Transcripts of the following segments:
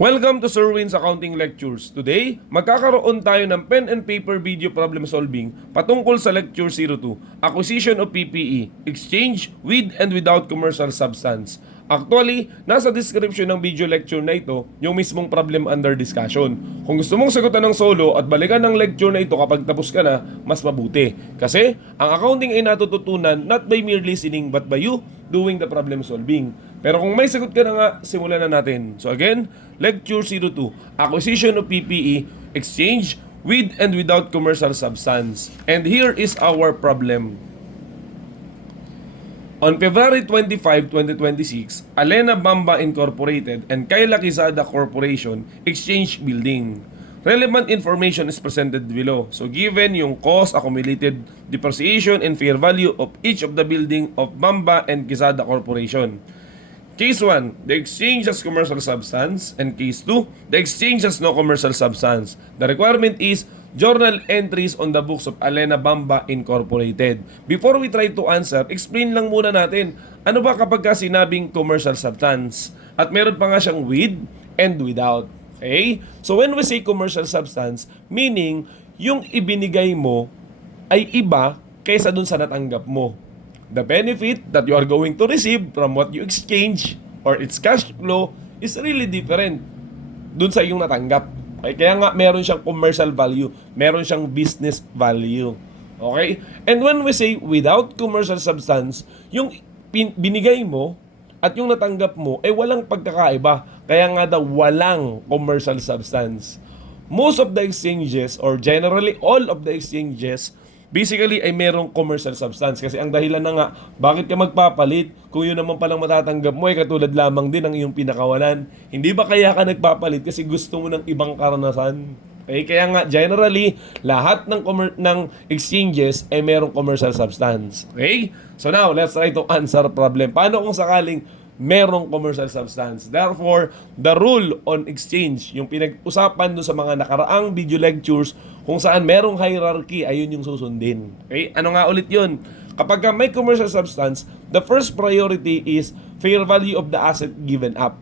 Welcome to Sir Win's Accounting Lectures. Today, magkakaroon tayo ng pen and paper video problem solving patungkol sa Lecture 02, Acquisition of PPE, Exchange with and without Commercial Substance. Actually, nasa description ng video lecture na ito yung mismong problem under discussion. Kung gusto mong sagutan ng solo at balikan ng lecture na ito kapag tapos ka na, mas mabuti. Kasi, ang accounting ay natututunan not by mere listening but by you doing the problem solving. Pero kung may sagot ka na nga, simulan na natin. So again, Lecture 02, Acquisition of PPE, Exchange with and without Commercial Substance. And here is our problem. On February 25, 2026, Alena Bamba Incorporated and Kayla Quezada Corporation exchange building. Relevant information is presented below. So given yung cost, accumulated depreciation, and fair value of each of the building of Bamba and Quezada Corporation. Case 1, the exchange has commercial substance. And case 2, the exchange has no commercial substance. The requirement is journal entries on the books of Alena Bamba Incorporated. Before we try to answer, explain lang muna natin, ano ba kapag sinabing commercial substance? At meron pa nga siyang with and without. Okay? So when we say commercial substance, meaning yung ibinigay mo ay iba kaysa dun sa natanggap mo. The benefit that you are going to receive from what you exchange or its cash flow is really different dun sa iyong natanggap. Okay? Kaya nga meron siyang commercial value, meron siyang business value. Okay? And when we say without commercial substance, yung binigay mo at yung natanggap mo ay walang pagkakaiba. Kaya nga daw walang commercial substance. Most of the exchanges or generally all of the exchanges basically ay merong commercial substance. Kasi ang dahilan na nga, bakit ka magpapalit kung yun naman palang matatanggap mo ay katulad lamang din ng iyong pinakawalan? Hindi ba kaya ka nagpapalit kasi gusto mo ng ibang karanasan? Okay? Kaya nga, generally, lahat ng exchanges ay merong commercial substance. Okay? So now, let's try to answer problem. Paano kung sakaling merong commercial substance? Therefore, the rule on exchange, yung pinag-usapan doon sa mga nakaraang video lectures, kung saan merong hierarchy, ayun yung susundin. Okay? Ano nga ulit yun? Kapag may commercial substance, the first priority is fair value of the asset given up.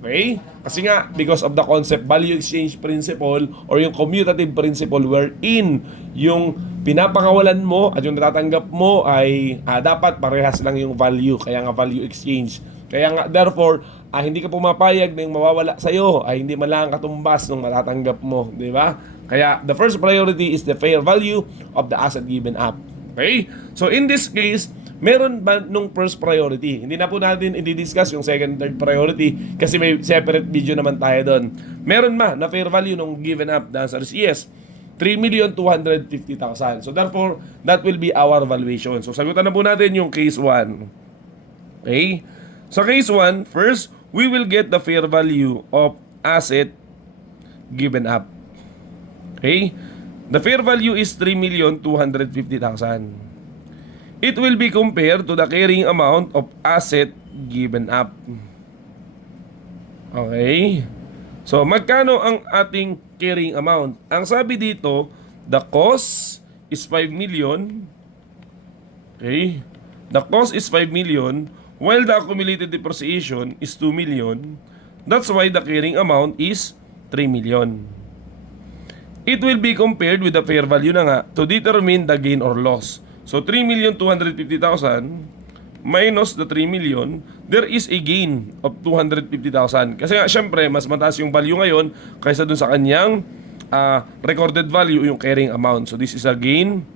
Okay? Kasi nga, because of the concept value exchange principle or yung commutative principle wherein yung pinapakawalan mo at yung natatanggap mo ay dapat parehas lang yung value. Kaya nga value exchange. Kaya nga, therefore, hindi ka pumapayag na yung mawawala sa'yo ay hindi man lang katumbas ng matatanggap mo. Di ba? Kaya, the first priority is the fair value of the asset given up. Okay? So, in this case, meron ba nung first priority? Hindi na po natin i-discuss yung second, third priority kasi may separate video naman tayo doon. Meron ba na fair value nung given up? The answer is yes. 3,250,000. So, therefore, that will be our valuation. So, sagutan na po natin yung case 1. Okay? Sa case 1, first, we will get the fair value of asset given up. Okay? The fair value is 3,250,000. It will be compared to the carrying amount of asset given up. Okay? So, magkano ang ating carrying amount? Ang sabi dito, the cost is 5 million. Okay? The cost is 5 million. While the accumulated depreciation is 2 million, that's why the carrying amount is 3 million. It will be compared with the fair value na nga to determine the gain or loss. So 3,250,000 minus the 3 million, there is a gain of 250,000. Kasi nga syempre, mas mataas yung value ngayon kaysa dun sa kanyang recorded value, yung carrying amount. So this is a gain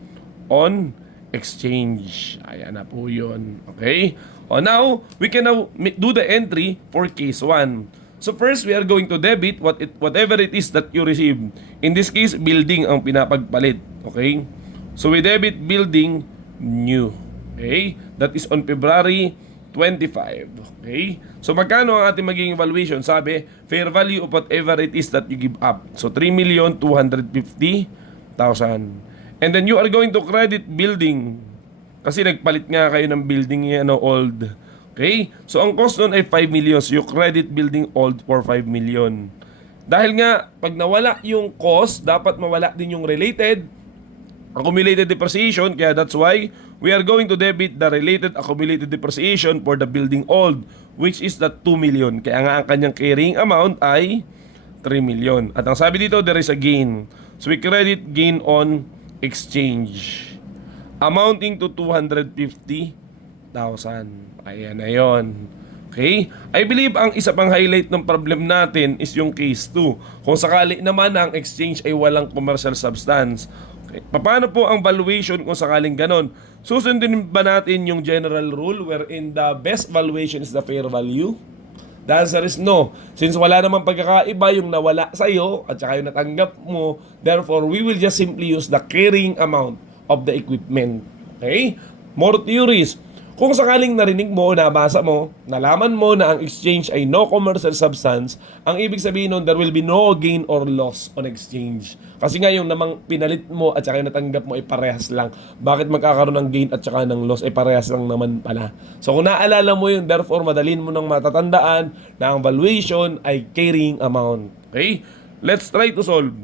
on exchange. Ayan na po yun. Okay? Now, we can now do the entry for case 1. So first, we are going to debit whatever it is that you receive. In this case, building ang pinapagpalit. Okay? So we debit building new. Okay? That is on February 25. Okay? So magkano ang ating magiging valuation? Sabi, fair value of whatever it is that you give up. So 3,250,000. And then you are going to credit building. Kasi nagpalit nga kayo ng building old. Okay? So ang cost nun ay 5 million. So you credit building old for 5 million. Dahil nga, pag nawala yung cost, dapat mawala din yung related accumulated depreciation. Kaya that's why we are going to debit the related accumulated depreciation for the building old, which is the 2 million. Kaya nga ang kanyang carrying amount ay 3 million. At ang sabi dito, there is a gain. So we credit gain on exchange amounting to 250,000. Ayan na yun. Okay? I believe ang isa pang highlight ng problem natin is yung case 2. Kung sakali naman ang exchange ay walang commercial substance. Okay. Paano po ang valuation kung sakaling ganon? Susundin ba natin yung general rule wherein the best valuation is the fair value? The answer is no. Since wala namang pagkakaiba yung nawala sa'yo at saka yung natanggap mo, therefore, we will just simply use the carrying amount of the equipment. Okay? More theories. Kung sakaling narinig mo, nabasa mo, nalaman mo na ang exchange ay no commercial substance, ang ibig sabihin nun, there will be no gain or loss on exchange. Kasi nga yung namang pinalit mo at saka yung natanggap mo ay parehas lang. Bakit magkakaroon ng gain at saka ng loss ay parehas lang naman pala. So kung naalala mo yun, therefore madalin mo nang matatandaan na ang valuation ay carrying amount. Okay? Let's try to solve.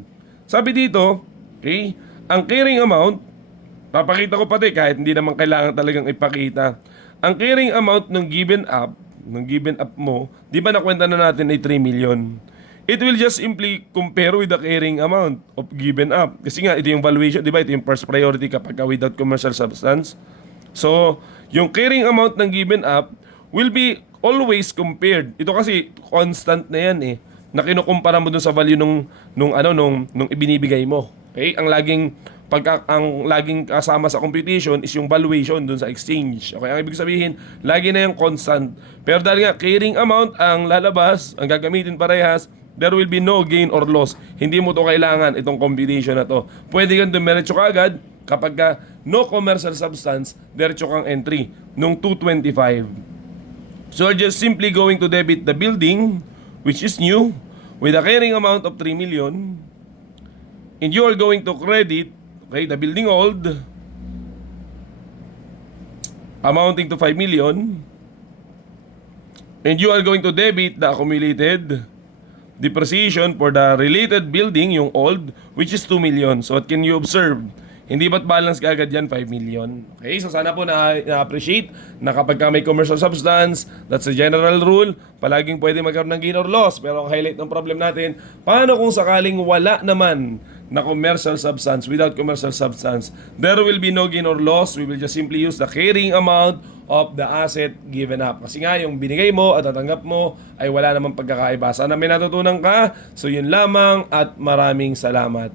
Sabi dito, okay, ang carrying amount, papakita ko pati kahit hindi naman kailangan talagang ipakita. Ang carrying amount ng given up mo, di ba nakwenta na natin ay 3 million? It will just simply compare with the carrying amount of given up. Kasi nga, ito yung valuation, di ba? Ito yung first priority kapag without commercial substance. So, yung carrying amount ng given up will be always compared. Ito kasi constant na yan eh. Na kinukumpara mo dun sa value nung ibinibigay mo. Okay? Ang laging kasama sa computation is yung valuation dun sa exchange. Okay, ang ibig sabihin, lagi na yung constant. Pero dahil nga, carrying amount ang lalabas, ang gagamitin parehas, there will be no gain or loss. Hindi mo to kailangan, itong computation na to. Pwede kang dumiretso ka agad, kapag no commercial substance, diretso kang entry, nung 225. So you're just simply going to debit the building, which is new, with a carrying amount of 3 million, and you are going to credit, okay, the building old amounting to 5 million, and you are going to debit the accumulated depreciation for the related building, yung old, which is 2 million. So what can you observe? Hindi ba't balance kaagad yan? 5 million. Okay, so sana po na-appreciate na kapag may commercial substance, that's the general rule, palaging pwede magkaroon ng gain or loss. Pero ang highlight ng problem natin, paano kung sakaling wala naman na commercial substance, without commercial substance, there will be no gain or loss. We will just simply use the carrying amount of the asset given up. Kasi nga, yung binigay mo at natanggap mo ay wala namang pagkakaiba. Sana may natutunan ka. So yun lamang at maraming salamat.